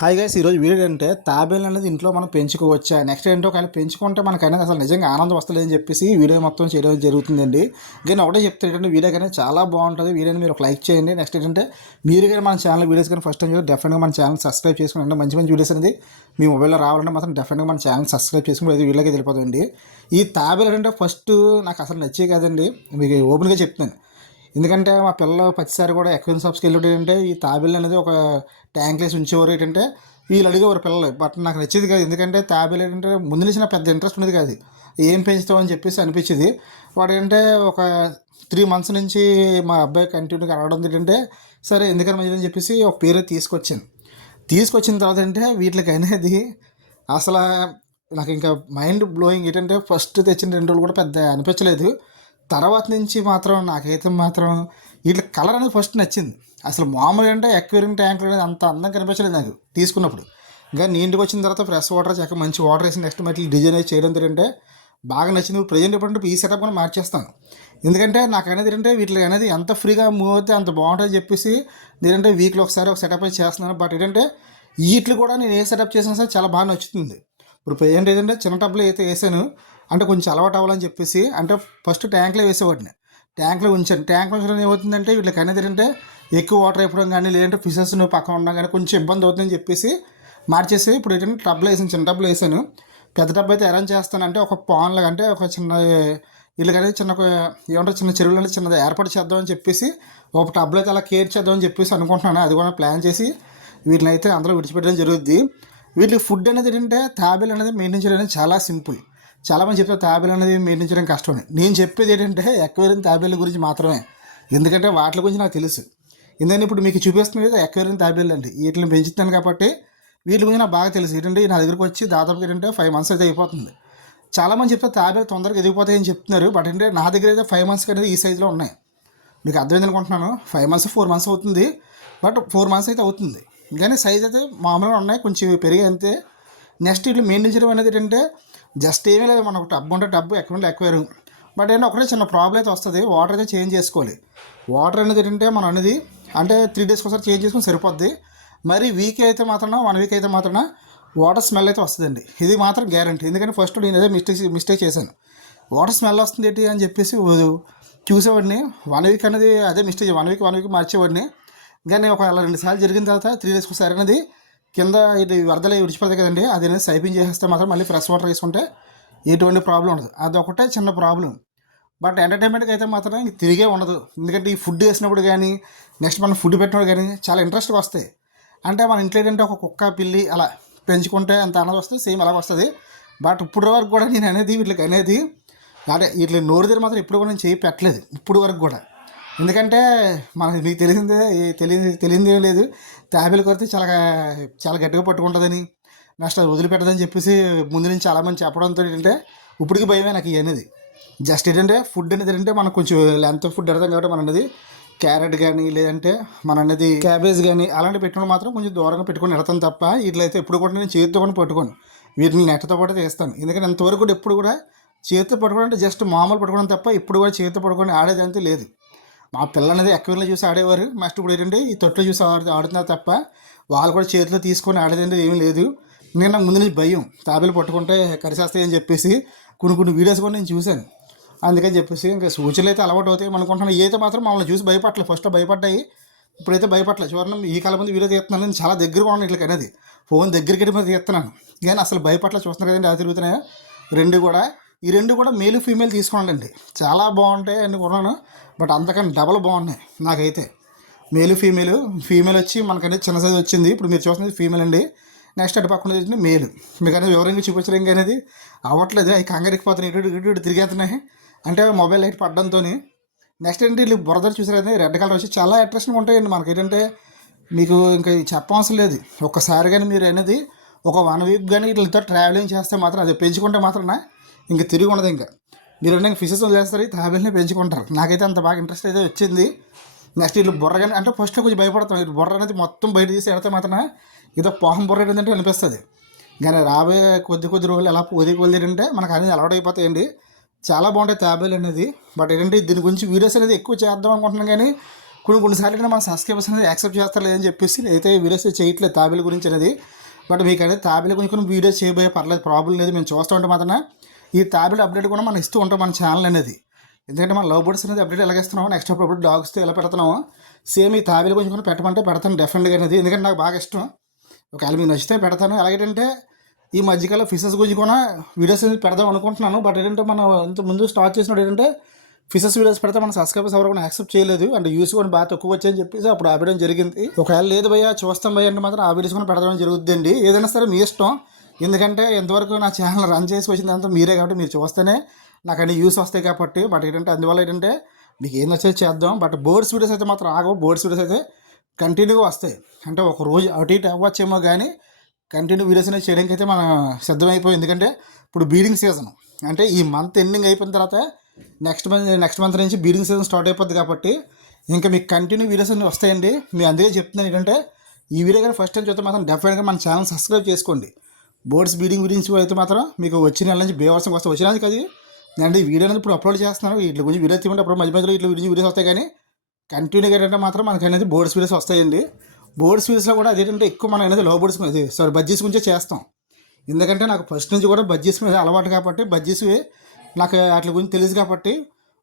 Hi guys, ఈరోజు video ఏంటంటే తాబేలు అనేది ఇంట్లో మనం పెంచుకోవచ్చా, నెక్స్ట్ ఏంటో కానీ పెంచుకుంటే మనకైనా అసలు నిజంగా ఆనందం వస్తలేదని చెప్పేసి వీడియో మొత్తం చేయడం జరుగుతుందండి. కానీ ఒకటే చెప్తే ఏంటంటే వీడియో కానీ చాలా బాగుంటుంది. వీడియోని మీరు ఒక లైక్ చేయండి. నెక్స్ట్ ఏంటంటే మీరు కానీ మన ఛానల్ వీడియోస్ కానీ ఫస్ట్ టైం చూసి డెఫినెట్గా మన ఛానల్ సబ్స్క్రైబ్ చేసుకుని మంచి మంచి వీడియోస్ అనేది మీ మొబైల్లో రావాలంటే మాత్రం డెఫినెట్గా మన ఛానల్ సబ్స్క్రైబ్ చేసుకుని అయితే వీడియోకి వెళ్ళిపోతుందండి. ఈ తాబేలు అంటే ఫస్ట్ నాకు అసలు నచ్చే కదండి, మీకు ఓపెన్గా చెప్తున్నాను. ఎందుకంటే మా పిల్లలు ప్రతిసారి కూడా ఎక్వేరియం షాప్స్కి వెళ్ళి ఏంటంటే ఈ తాబేలు అనేది ఒక ట్యాంక్ వేసి ఉంచేవారు. ఏంటంటే వీళ్ళు అడిగేవారు పిల్లలు, బట్ నాకు నచ్చేది కాదు. ఎందుకంటే తాబేలు ఏంటంటే ముందు నుంచి నాకు పెద్ద ఇంట్రెస్ట్ ఉండేది కాదు. ఏం పెంచుతావు అని చెప్పేసి అనిపించేది. వాడు ఏంటంటే ఒక 3 months నుంచి మా అబ్బాయి కంటిన్యూగా అడగడం ఏంటంటే సరే ఎందుకని మంచిదని చెప్పేసి ఒక పేరు తీసుకొచ్చిన తర్వాత అంటే వీటికి అనేది అసలు నాకు ఇంకా మైండ్ బ్లోయింగ్. ఏంటంటే ఫస్ట్ తెచ్చిన 2 రోజులు కూడా పెద్ద అనిపించలేదు. తర్వాత నుంచి మాత్రం నాకైతే మాత్రం వీటి కలర్ అనేది ఫస్ట్ నచ్చింది. అసలు మామూలుగా అంటే ఎక్వేరియం ట్యాంకులు అనేది అంత అందంగా కనిపించలేదు నాకు తీసుకున్నప్పుడు. ఇంకా నీ ఇంటికి వచ్చిన తర్వాత ఫ్రెష్ వాటర్ చక్క మంచి వాటర్ వేసి నెక్స్ట్ మళ్ళీ డిజైన్ వేసి చేయడం ఏంటంటే బాగా నచ్చింది. ప్రజెంట్ ఎప్పుడంటే ఈ సెటప్ కూడా మార్చేస్తాను. ఎందుకంటే నాకు అనేది ఏంటంటే వీటికి అనేది ఎంత ఫ్రీగా మూవ్ అవుతే అంత బాగుంటుంది చెప్పేసి నేనంటే వీక్లో ఒకసారి ఒక సెటప్ అయితే చేస్తున్నాను. బట్ ఏంటంటే వీటిని కూడా నేను ఏ సెటప్ చేసినా సరే చాలా బాగా నచ్చుతుంది. ఇప్పుడు ప్రజెంట్ ఏంటంటే చిన్న టబ్లో అయితే వేసాను, అంటే కొంచెం అలవాటు అవ్వాలని చెప్పేసి అంటే ఫస్ట్ ట్యాంక్లో వేసేవాడిని. ట్యాంక్లో ఉంచాను. ట్యాంక్లో ఉంచడం ఏమవుతుందంటే వీళ్ళకి అనేది ఏంటంటే ఎక్కువ వాటర్ అయిపోవడం కానీ లేదంటే ఫిషెస్ పక్కన ఉండడం కానీ కొంచెం ఇబ్బంది అవుతుందని చెప్పేసి మార్చేసి ఇప్పుడు ఏంటంటే టబ్లో వేసాను. చిన్న టబ్లో వేసాను. పెద్ద టబ్ అయితే అరేంజ్ చేస్తానంటే ఒక పాన్లాగా అంటే ఒక చిన్న వీళ్ళు కానీ చిన్న ఏమంటారు చిన్న చెరువులు అంటే చిన్నది ఏర్పాటు చేద్దామని చెప్పేసి ఒక టబ్లో అయితే అలా కేర్ చేద్దామని చెప్పేసి అనుకుంటున్నాను. అది కూడా ప్లాన్ చేసి వీటిని అయితే అందులో విడిచిపెట్టడం జరుగుద్ది. వీటికి ఫుడ్ అనేది ఏంటంటే తాబేలు అనేది మెయింటైన్ చేయడం అనేది చాలా సింపుల్. చాలామంది చెప్తారు తాబేలు అనేది మెయింటైన్ చేయడం కష్టమని. నేను చెప్పేది ఏంటంటే ఎక్వేరియం తాబేలు గురించి మాత్రమే. ఎందుకంటే వాటి గురించి నాకు తెలుసు. ఎందుకంటే ఇప్పుడు మీకు చూపిస్తున్నది ఎక్వేరియం తాబేలు అండి. వీటిని పెంచుతాను కాబట్టి వీటి గురించి నాకు బాగా తెలుసు. ఏంటంటే నా దగ్గరికి వచ్చి దాదాపు ఏంటంటే 5 months అయితే అయిపోతుంది. చాలామంది చెప్తే తాబేలు తొందరగా ఎదిగిపోతాయని చెప్తున్నారు. బట్ అంటే నా దగ్గర అయితే 5 months అనేది ఈ సైజులో ఉన్నాయి. మీకు అర్థమైంది అనుకుంటున్నాను. 5 months 4 months అవుతుంది. బట్ 4 months అయితే అవుతుంది. కానీ సైజ్ అయితే మామూలుగా ఉన్నాయి, కొంచెం పెరిగి అంతే. నెక్స్ట్ ఇట్లా మెయింటైన్ చేయడం అనేది ఏంటంటే జస్ట్ ఏమీ లేదు, మనకు టబ్ ఉంటే టబ్ ఎక్కడ ఎక్వేరియం. బట్ ఏంటంటే ఒకటే చిన్న ప్రాబ్లం అయితే వస్తుంది. వాటర్ అయితే చేంజ్ చేసుకోవాలి. వాటర్ అనేది ఏంటంటే మనం అనేది అంటే 3 days ఒకసారి చేంజ్ చేసుకుని సరిపోద్ది. మరి వీక్ అయితే మాత్రం 1 week అయితే మాత్రం వాటర్ స్మెల్ అయితే వస్తుందండి. ఇది మాత్రం గ్యారంటీ. ఎందుకంటే ఫస్ట్ నేను అదే మిస్టేక్ చేశాను. వాటర్ స్మెల్ వస్తుంది ఏంటి అని చెప్పేసి చూసేవాడిని. 1 week అనేది అదే మిస్టేక్. 1 week మార్చేవాడిని. కానీ ఒక 2 సార్లు జరిగిన తర్వాత 3 days ఒకసారి అనేది కింద ఇది వరదలు విడిచిపోతాయి కదండి, అది అనేది సైపింగ్ చేసేస్తే మాత్రం మళ్ళీ ఫ్రెష్ వాటర్ వేసుకుంటే ఎటువంటి ప్రాబ్లం ఉండదు. అది ఒకటే చిన్న ప్రాబ్లం. బట్ ఎంటర్టైన్మెంట్కి అయితే మాత్రం ఇంక తిరిగే ఉండదు. ఎందుకంటే ఈ ఫుడ్ వేసినప్పుడు కానీ నెక్స్ట్ మనం ఫుడ్ పెట్టినప్పుడు కానీ చాలా ఇంట్రెస్ట్గా వస్తాయి. అంటే మన ఇంట్లో ఏంటంటే ఒక కుక్క పిల్లి అలా పెంచుకుంటే ఎంత అన్నది వస్తుంది, సేమ్ అలాగ వస్తుంది. బట్ ఇప్పుడు వరకు కూడా నేను అనేది వీటికి అనేది అంటే వీటికి నోరు దగ్గర మాత్రం ఇప్పుడు కూడా నేను చేయి పెట్టలేదు ఇప్పుడు వరకు కూడా. ఎందుకంటే మనకి మీకు తెలియదు ఏం లేదు. తాబేలు కొడితే చాలా చాలా గట్టిగా పట్టుకుంటుందని నెక్స్ట్ అది వదిలిపెట్టదని చెప్పేసి ముందు నుంచి చాలామంది చెప్పడంతో ఏంటంటే ఇప్పటికి భయమే నాకు అనేది. జస్ట్ ఏంటంటే ఫుడ్ అనేది ఏంటంటే మనకు కొంచెం లెంత్ ఫుడ్ పెడతాం కాబట్టి మన అనేది క్యారెట్ కానీ లేదంటే మన అనేది క్యాబేజ్ కానీ అలాంటివి పెట్టుకుని మాత్రం కొంచెం దూరంగా పెట్టుకొని పెడతాను తప్ప వీటిలో ఎప్పుడు కూడా నేను చేతితో కూడా పట్టుకోను. వీటిని నెట్తో పాటు తీస్తాను. ఎందుకంటే అంతవరకు కూడా ఎప్పుడు కూడా చేతితో పట్టుకోవడం అంటే జస్ట్ మామూలు పట్టుకోవడం తప్ప ఇప్పుడు కూడా చేతితో పట్టుకొని ఆడేదంతా లేదు. మా పిల్లలు అనేది ఎక్వేరియంలో చూసి ఆడేవారు. నెక్స్ట్ ఇప్పుడు ఏంటంటే ఈ తొట్లో చూసి ఆడుతున్నారు తప్ప వాళ్ళు కూడా చేతిలో తీసుకొని ఆడేదంటే ఏమీ లేదు. నేను నాకు ముందు నుంచి భయం, తాబేలు పట్టుకుంటే కరిసేస్తాయని చెప్పేసి కొన్ని వీడియోస్ కూడా నేను చూశాను. అందుకని చెప్పేసి ఇంకా సూచనలు అయితే అలవాటు అవుతాయి అనుకుంటున్నాను. అయితే మాత్రం మమ్మల్ని చూసి భయపడలేదు. ఫస్ట్ భయపడ్డాయి, ఇప్పుడైతే భయపడలేదు. చూడండి ఈ కాలం మంది వీడియో తీస్తున్నాను, నేను చాలా దగ్గరగా ఉన్నాను ఇట్లకి అనేది ఫోన్ దగ్గరికి మీద తీస్తున్నాను. కానీ అసలు భయపడలేదు. చూస్తున్నారు కదండి అది తిరుగుతున్నాయో 2 కూడా. ఈ 2 కూడా మేల్ ఫీమేల్ తీసుకోండి, చాలా బాగుంటాయి అని కొన్నాను. బట్ అంతకన్నా డబల్ బాగున్నాయి నాకైతే. ఫీమేల్ వచ్చి మనకనేది చిన్న సైజు వచ్చింది. ఇప్పుడు మీరు చూస్తున్నది ఫీమేల్ అండి. నెక్స్ట్ అటు పక్కన వచ్చింది మేల్. మీకు అనేది వివరంగా చూపించడం ఇంకా అనేది అవ్వట్లేదు. అవి కంగారెక్కిపోతున్నాయి, ఇటు తిరిగేస్తున్నాయి. అంటే మొబైల్ లైట్ పడడంతో. నెక్స్ట్ ఏంటి వీళ్ళు బురదలు చూసారు, రెడ్ కలర్ వచ్చి చాలా అట్రాక్షన్గా ఉంటాయండి. మనకి ఏంటంటే మీకు ఇంకా చెప్పవసరం లేదు. ఒక్కసారి కానీ మీరు అనేది ఒక 1 week కానీ వీటితో ట్రావెలింగ్ చేస్తే మాత్రం అది పెంచుకుంటే మాత్రం ఇంకా తిరిగి ఉండదు. ఇంకా మీరు ఇంకా ఫిషెస్ వదిలేస్తారు, ఈ తాబేలుని పెంచుకుంటారు. నాకైతే అంత బాగా ఇంట్రెస్ట్ అయితే వచ్చింది. నెక్స్ట్ వీళ్ళు బుర్ర కానీ అంటే ఫస్ట్లో కొంచెం భయపడతాం. వీళ్ళు బుర్ర అనేది మొత్తం బయట తీసి ఎడితే మాత్రం ఏదో పోహం బుర్ర ఏంటంటే అనిపిస్తుంది. కానీ రాబోయే కొద్ది రోజులు ఎలా కొద్దిరంటే మనకు అనేది అలవాటు అయిపోతాయండి. చాలా బాగుంటాయి తాబేలు అనేది. బట్ ఏంటంటే దీని గురించి వీడియోస్ అనేది ఎక్కువ చేద్దాం అనుకుంటున్నాను. కానీ కొన్నిసార్లు మన సబ్స్క్రైబర్స్ అనేది యాక్సెప్ట్ చేస్తారు లేదని చెప్పేసి అయితే వీడియోస్ చేయట్లేదు తాబేలు గురించి అనేది. బట్ మీకు అనేది తాబేలు గురించి కొన్ని వీడియోస్ చేయబోయే పర్లేదు, ప్రాబ్లం లేదు. మేము చూస్తూ ఉంటే మాత్రం ఈ తాబేలు అప్డేట్ కూడా మనం ఇస్తూ ఉంటాం మన ఛానల్ అనేది. ఎందుకంటే మన లవ్ బర్డ్స్ అనేది అప్డేట్ ఎలాగేస్తున్నామో, నెక్స్ట్ అప్పుడు డాగ్స్తో ఎలా పెడుతున్నామో సేమ్ ఈ తాబేలు గురించి కూడా పెట్టమంటే పెడతాను డెఫినెట్గా అనేది. ఎందుకంటే నాకు బాగా ఇష్టం. ఒకవేళ మీకు నచ్చితే పెడతాను. అలాగేంటంటే ఈ మధ్యకాలం ఫిషెస్ గురించి కూడా వీడియోస్ అనేది పెడదాం అనుకుంటున్నాను. బట్ ఏంటంటే మనం ఇంత ముందు స్టార్ట్ చేసినప్పుడు ఏంటంటే ఫిషెస్ వీడియోస్ పెడితే మన సబ్స్క్రైబర్స్ ఎవరు కూడా యాక్సెప్ట్ చేయలేదు అండ్ యూస్ కూడా బాగా తక్కువ వచ్చాయని చెప్పేసి అప్పుడు ఆపేయడం జరిగింది. ఒకవేళ లేదు భయ్యా చూస్తాం భయ్య అంటే మాత్రం ఆ వీడియోస్ కూడా పెడదాం జరుగుతుందండి. ఏదైనా సరే మీ ఇష్టం. ఎందుకంటే ఎంతవరకు నా ఛానల్ రన్ చేసి వచ్చిందంతా మీరే కాబట్టి మీరు చూస్తేనే నాకు అన్ని యూస్ వస్తాయి కాబట్టి. బట్ ఏంటంటే అందువల్ల ఏంటంటే మీకు ఏం నచ్చేది చేద్దాం. బట్ బర్డ్స్ వీడియోస్ అయితే మాత్రం ఆగవు. బర్డ్స్ వీడియోస్ అయితే కంటిన్యూగా వస్తాయి. అంటే ఒక రోజు అటు ఇటు అవ్వచ్చేమో కానీ కంటిన్యూ వీడియోస్ అనేది చేయడానికి అయితే మనం సిద్ధమైపోయింది. ఎందుకంటే ఇప్పుడు బీడింగ్ సీజన్ అంటే ఈ మంత్ ఎండింగ్ అయిపోయిన తర్వాత నెక్స్ట్ మంత్ నుంచి బీడింగ్ సీజన్ స్టార్ట్ అయిపోద్ది కాబట్టి ఇంకా మీకు కంటిన్యూ వీడియోస్ అన్నీ వస్తాయండి. మీరు అందుకే చెప్తున్నాను ఏంటంటే ఈ వీడియో కానీ ఫస్ట్ టైం చూస్తే మాత్రం డెఫినెట్గా మన ఛానల్ సబ్స్క్రైబ్ చేసుకోండి. బర్డ్స్ బీడింగ్ గురించి అయితే మాత్రం మీకు వచ్చిన నెల నుంచి బేవర్సం వస్తే వచ్చిన అది నేను ఈ వీడియో అనేది ఇప్పుడు అప్లోడ్ చేస్తున్నాను. వీటి గురించి వీడియో తీయమంటే అప్పుడు మధ్య మధ్యలో వీటి గురించి వీడియోస్ వస్తాయి కానీ కంటిన్యూగా ఏంటంటే మాత్రం మనకి అనేది బర్డ్స్ వీడియోస్ వస్తాయండి. బర్డ్స్ వీడియోస్లో కూడా అదేంటంటే ఎక్కువ మనం అనేది లవ్ బర్డ్స్ బజ్జీస్ గురించే చేస్తాం. ఎందుకంటే నాకు ఫస్ట్ నుంచి కూడా బజ్జీస్ మీద అలవాటు కాబట్టి బజ్జీస్ నాకు వాటి గురించి తెలుసు కాబట్టి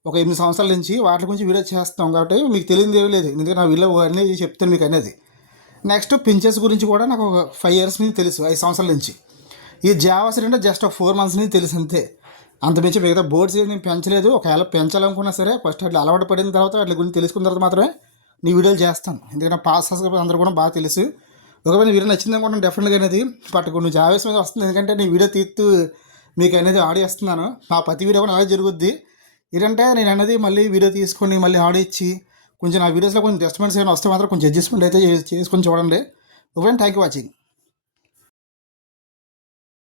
ఒక 8 సంవత్సరాల నుంచి వాటి గురించి వీడియో చేస్తాం కాబట్టి మీకు తెలియదు ఏమీ లేదు. ఎందుకంటే నా వీడియో అనేది చెప్తాను మీకు అనేది. నెక్స్ట్ పించెస్ గురించి కూడా నాకు ఒక 5 ఇయర్స్ నుంచి తెలుసు, 5 సంవత్సరాల నుంచి. ఈ జావాస్ అంటే జస్ట్ ఒక 4 మంత్స్ నుంచి తెలుసు అంతే. అంతమించి మిగతా బర్డ్స్ నేను పెంచలేదు. ఒకవేళ పెంచాలనుకున్నా సరే ఫస్ట్ అట్లా అలవాటు పడిన తర్వాత వాటి గురించి తెలుసుకున్న తర్వాత మాత్రమే నీ వీడియోలు చేస్తాను. ఎందుకంటే పాస్ అందరూ కూడా బాగా తెలుసు. ఒకవేళ వీడియో నచ్చింది అనుకుంటే డెఫినెట్గా అనేది బట్ కొన్ని జావేస్ మీద వస్తుంది. ఎందుకంటే నేను వీడియో తీస్తూ మీకు అనేది ఆడియో ఇస్తున్నాను. మా ప్రతి వీడియో కూడా అలాగే జరుగుద్ది. ఏంటంటే నేను అనేది మళ్ళీ వీడియో తీసుకొని మళ్ళీ ఆడియో ఇచ్చి కొంచెం నా వీడియోస్లో కొంచెం అడ్జస్ట్మెంట్స్ ఏమైనా వస్తే మాత్రం కొంచెం అడ్జస్ట్మెంట్ అయితే చేసుకొని చూడండి. Okay, thank you watching.